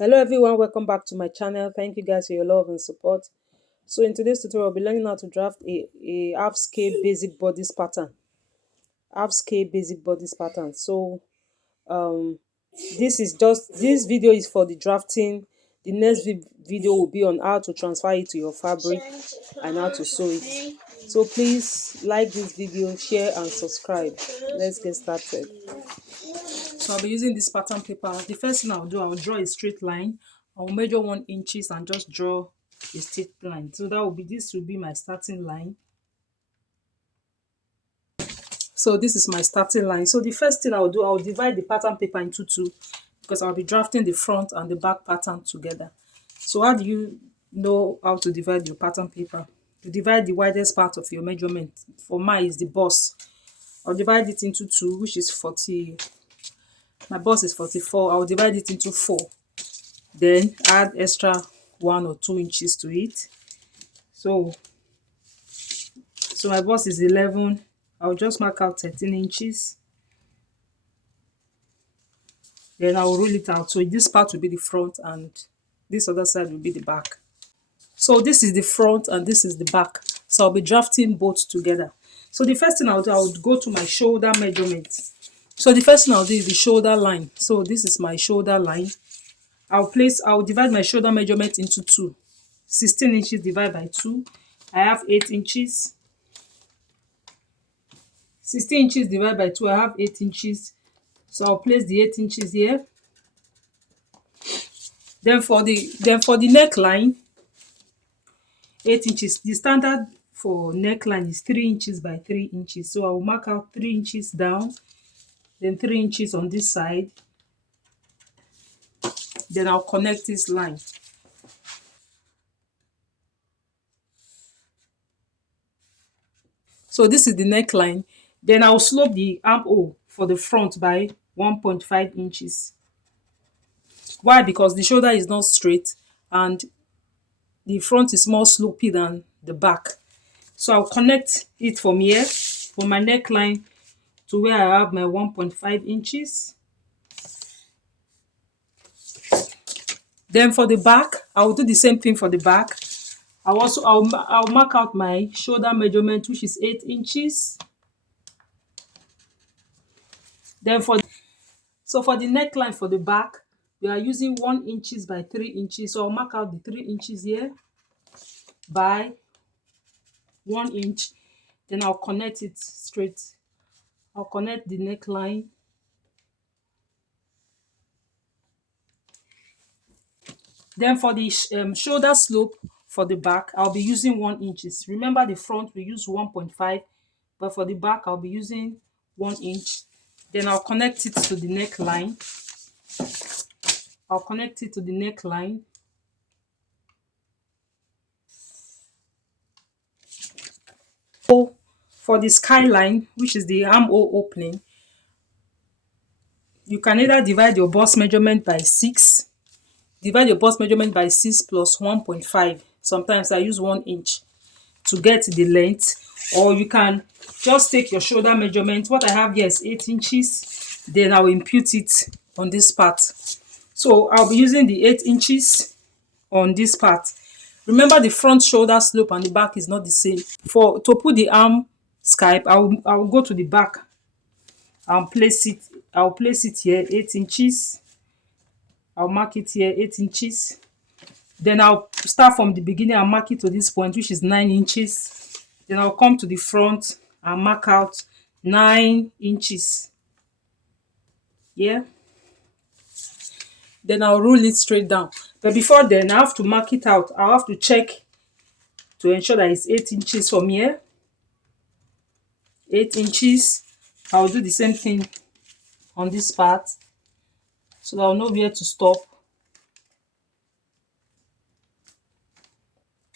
Hello everyone, welcome back to my channel. Thank you guys for your love and support. So in today's tutorial, I'll be learning how to draft a half scale basic bodice pattern. Half scale basic bodice pattern. So um this video is for the drafting. The next video will be on how to transfer it to your fabric and how to sew it. So please like this video, share and subscribe. Let's get started. So I'll be using this pattern paper. The first thing I'll do, I'll draw a straight line. I'll measure 1 inches and just draw a straight line. So this will be my starting line. So this is my starting line. So the first thing I'll do, I'll divide the pattern paper into two because I'll be drafting the front and the back pattern together. So how do you know how to divide your pattern paper? You divide the widest part of your measurement. For mine is the bust. I'll divide it into two, which is 40. My bust is 44. I'll divide it into 4. Then add extra 1 or 2 inches to it. So my bust is 11. I'll just mark out 13 inches. Then I'll roll it out. So this part will be the front and this other side will be the back. So this is the front and this is the back. So I'll be drafting both together. So the first thing I'll do, I'll go to my shoulder measurement. So the first thing I'll do is the shoulder line. So this is my shoulder line. I'll divide my shoulder measurement into two. 16 inches divided by 2. I have 8 inches. 16 inches divided by 2, I have 8 inches. So I'll place the 8 inches here. Then for the neckline, 8 inches. The standard for neckline is 3 inches by 3 inches. So I will mark out 3 inches down, then 3 inches on this side. Then I'll connect this line. So this is the neckline. Then I'll slope the armhole for the front by 1.5 inches. Why? Because the shoulder is not straight and the front is more slopey than the back. So I'll connect it from here, from my neckline to where I have my 1.5 inches. Then for the back, I'll do the same thing for the back. I'll mark out my shoulder measurement, which is 8 inches. Then for the neckline for the back, we are using 1 inches by 3 inches. So I'll mark out the 3 inches here by 1 inch. Then I'll connect it straight. I'll connect the neckline. Then for the shoulder slope for the back, I'll be using 1 inches. Remember the front we use 1.5, but for the back I'll be using 1 inch. Then I'll connect it to the neckline. I'll connect it to the neckline. So for the skyline, which is the armhole opening, you can either divide your bust measurement by 6. Divide your bust measurement by 6 plus 1.5. Sometimes I use 1 inch to get the length. Or you can just take your shoulder measurement. What I have here is 8 inches. Then I'll impute it on this part. So I'll be using the 8 inches on this part. Remember the front shoulder slope and the back is not the same. To put the arm skype, I'll go to the back. I'll place it here, 8 inches. I'll mark it here, 8 inches. Then I'll start from the beginning and mark it to this point, which is 9 inches. Then I'll come to the front and mark out 9 inches. Yeah. Then I'll roll it straight down. But before then, I have to mark it out. I'll have to check to ensure that it's 8 inches from here. 8 inches. I'll do the same thing on this part, so that I'll know where to stop.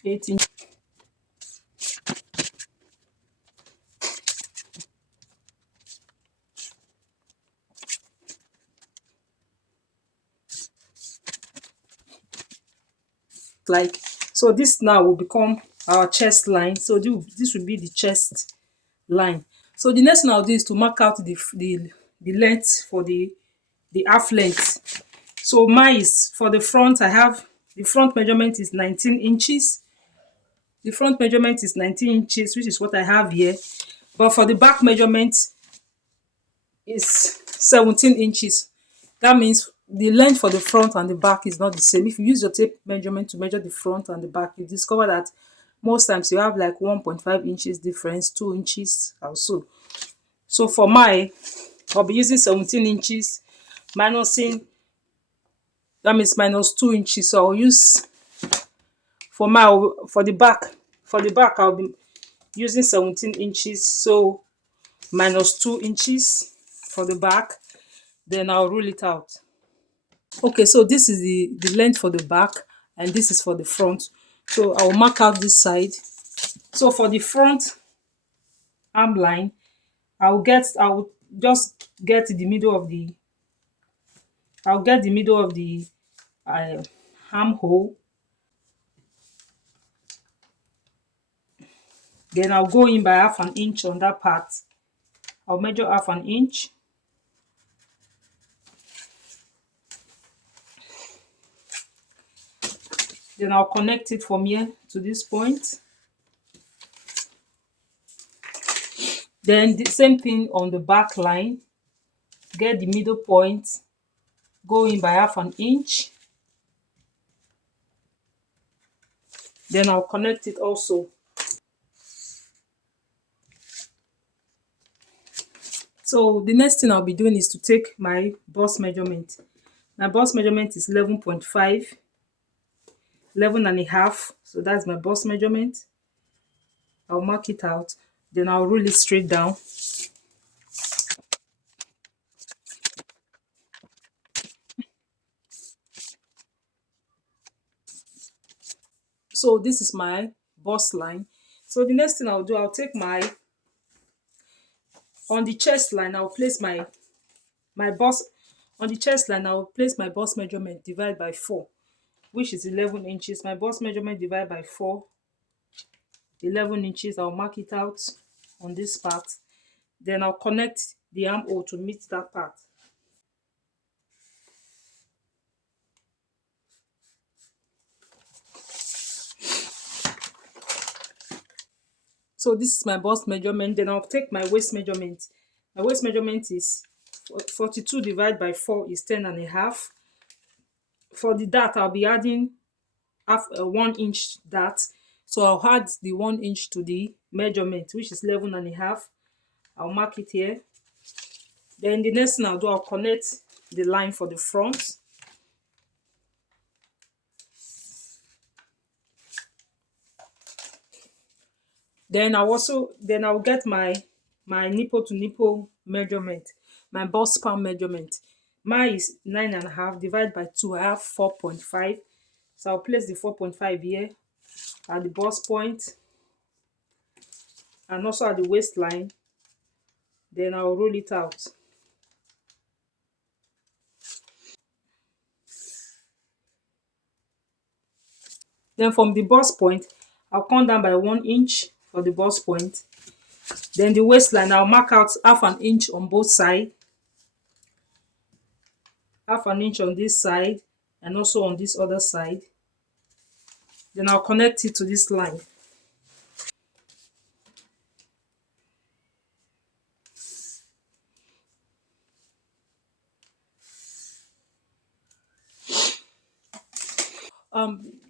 8 inches. So this now will become our chest line. So this will be the chest line. So the next thing I'll do is to mark out the length for the half length. So mine is for the front. I have the front measurement is 19 inches. The front measurement is 19 inches, which is what I have here. But for the back measurement is 17 inches. That means the length for the front and the back is not the same. If you use your tape measurement to measure the front and the back, you discover that most times you have like 1.5 inches difference, 2 inches or so. So for mine, I'll be using 17 inches minusing, that means minus 2 inches. So I'll use for my for the back I'll be using 17 inches. So minus 2 inches for the back. Then I'll rule it out. Okay, so this is the length for the back and this is for the front. So I'll mark out this side. So for the front arm line, I'll just get the middle of the I'll get the middle of the uh, armhole. Then I'll go in by half an inch on that part. I'll measure half an inch. Then I'll connect it from here to this point. Then the same thing on the back line. Get the middle point, go in by half an inch. Then I'll connect it also. So the next thing I'll be doing is to take my bust measurement. My bust measurement is 11.5, 11 and a half. So that's my bust measurement. I'll mark it out. Then I'll roll it straight down. So this is my bust line. So the next thing I'll do, I'll take on the chest line, I'll place my bust, on the chest line, I'll place my bust measurement divided by 4, which is 11 inches. My bust measurement divided by 4, 11 inches. I'll mark it out on this part. Then I'll connect the armhole to meet that part. So this is my bust measurement. Then I'll take my waist measurement. My waist measurement is 42 divided by 4 is 10 and a half. For the dart, I'll be adding 1 inch dart. So I'll add the 1 inch to the measurement, which is 11 and a half. I'll mark it here. Then the next thing I'll do, I'll connect the line for the front. Then I'll get my nipple to nipple measurement, my bust span measurement. Mine is 9.5 divided by 2. I have 4.5. So I'll place the 4.5 here at the bust point and also at the waistline. Then I'll roll it out. Then from the bust point, I'll come down by 1 inch for the bust point. Then the waistline, I'll mark out half an inch on both sides, half an inch on this side and also on this other side. Then I'll connect it to this line.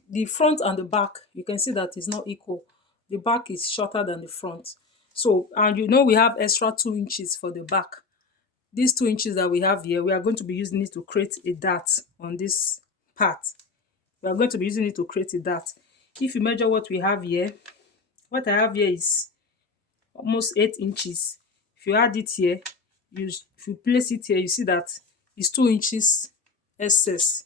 The front and the back, you can see that it's not equal. The back is shorter than the front. So, and we have extra 2 inches for the back. These 2 inches that we have here, we are going to be using it to create a dart on this part. We are going to be using it to create a dart. If you measure what we have here, what I have here is almost 8 inches. If you add it here, if you place it here, you see that it's 2 inches excess.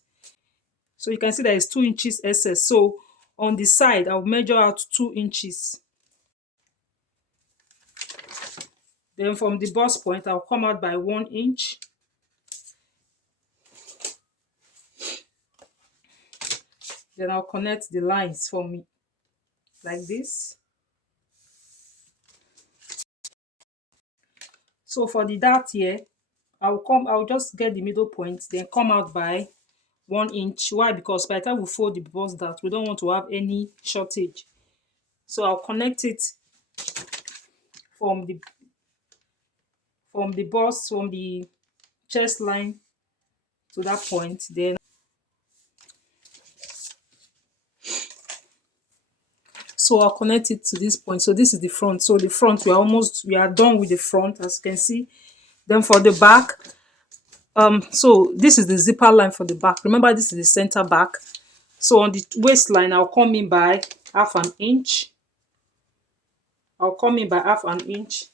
So you can see that it's 2 inches excess. So on the side, I'll measure out 2 inches. Then from the bust point, I'll come out by 1 inch. Then I'll connect the lines for me like this. So for the dart here, I'll just get the middle point, then come out by 1 inch. Why? Because by the time we fold the bust dart, we don't want to have any shortage. So I'll connect it from the bust, from the chest line to that point. Then so I'll connect it to this point. So this is the front. So the front, we are done with the front, as you can see. Then for the back, so this is the zipper line for the back. Remember, this is the center back. So on the waistline, I'll come in by half an inch. I'll come in by half an inch.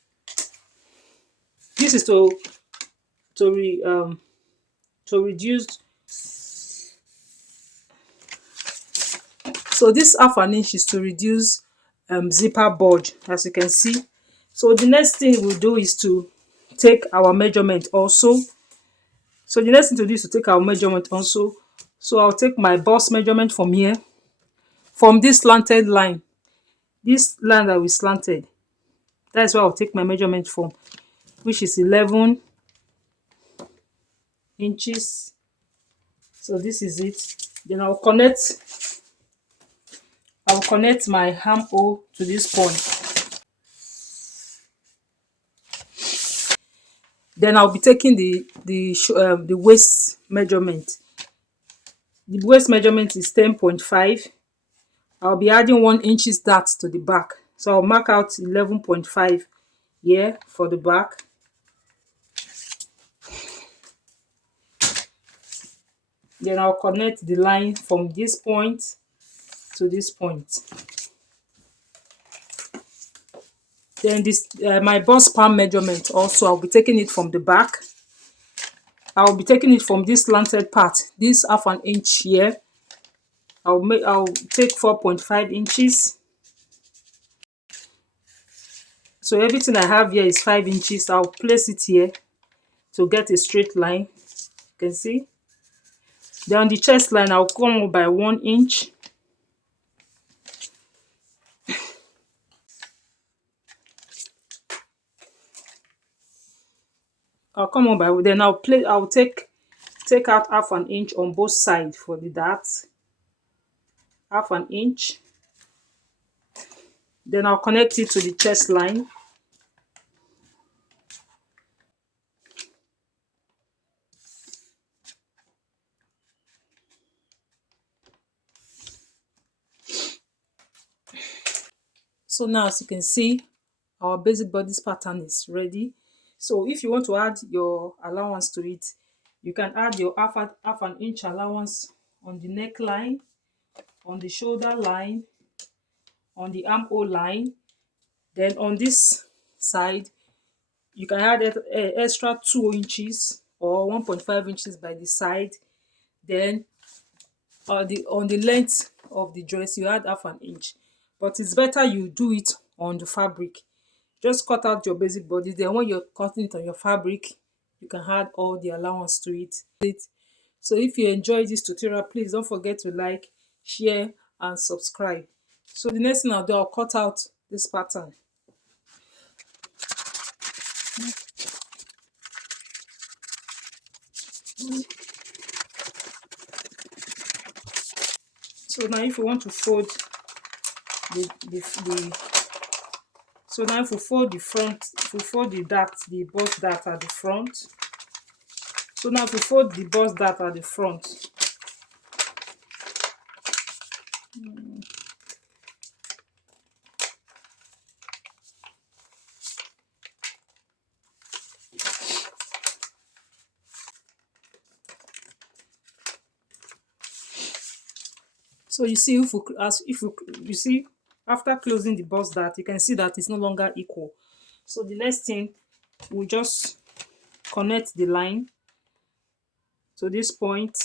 This is to reduce. So this half an inch is to reduce zipper bulge, as you can see. So the next thing we'll do is to take our measurement also. So the next thing to do is to take our measurement also. So I'll take my bust measurement from here, from this slanted line. This line that we slanted, that's where I'll take my measurement from, which is 11 inches. So this is it. Then I'll connect my armhole to this point. Then I'll be taking the waist measurement. The waist measurement is 10.5. I'll be adding 1 inch dart to the back. So I'll mark out 11.5 here for the back. Then I'll connect the line from this point to this point. Then this my bust palm measurement also, I'll be taking it from the back. I'll be taking it from this slanted part, this half an inch here. I'll take 4.5 inches. So everything I have here is 5 inches. I'll place it here to get a straight line. You can see. Then on the chest line, I'll come up by 1 inch. I'll come up by, then I'll take out half an inch on both sides for the dart. Half an inch. Then I'll connect it to the chest line. So now, as you can see, our basic bodice pattern is ready. So if you want to add your allowance to it, you can add your half an inch allowance on the neckline, on the shoulder line, on the armhole line. Then on this side, you can add extra 2 inches or 1.5 inches by the side. Then on the length of the dress, you add half an inch. But it's better you do it on the fabric. Just cut out your basic body. Then when you're cutting it on your fabric, you can add all the allowance to it. So if you enjoyed this tutorial, please don't forget to like, share and subscribe. So the next thing I'll do, I'll cut out this pattern. So now if you want to fold so now if we fold the front, if we fold the bust dart at the front. So now if we fold the bust dart at the front. So you see, you see, after closing the bust dart, you can see that it's no longer equal. So the next thing, we just connect the line to this point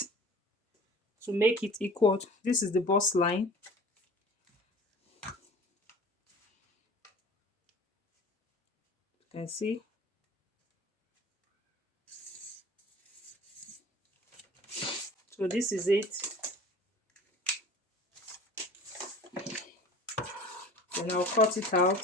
to make it equal. This is the bust line. You can see. So this is it. Then I'll cut it out.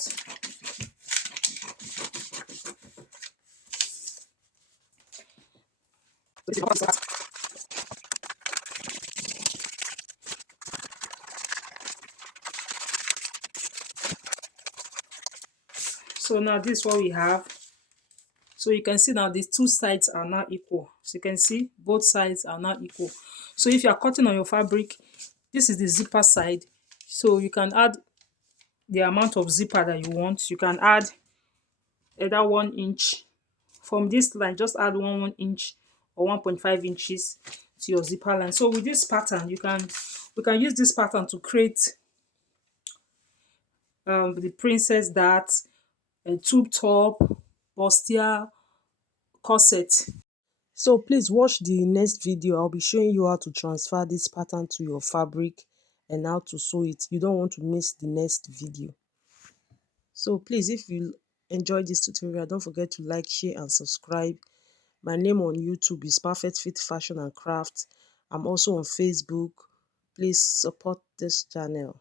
So now this is what we have. So you can see now the two sides are now equal. So you can see both sides are now equal. So if you are cutting on your fabric, this is the zipper side. So you can add the amount of zipper that you want. You can add either 1 inch from this line, just add 1 inch or 1.5 inches to your zipper line. So with this pattern, we can use this pattern to create the princess dart, a tube top, bustier, corset. So please watch the next video. I'll be showing you how to transfer this pattern to your fabric and how to sew it. You don't want to miss the next video. So please, if you enjoyed this tutorial, don't forget to like, share and subscribe. My name on YouTube is Perfect Fit Fashion and Craft. I'm also on Facebook. Please support this channel.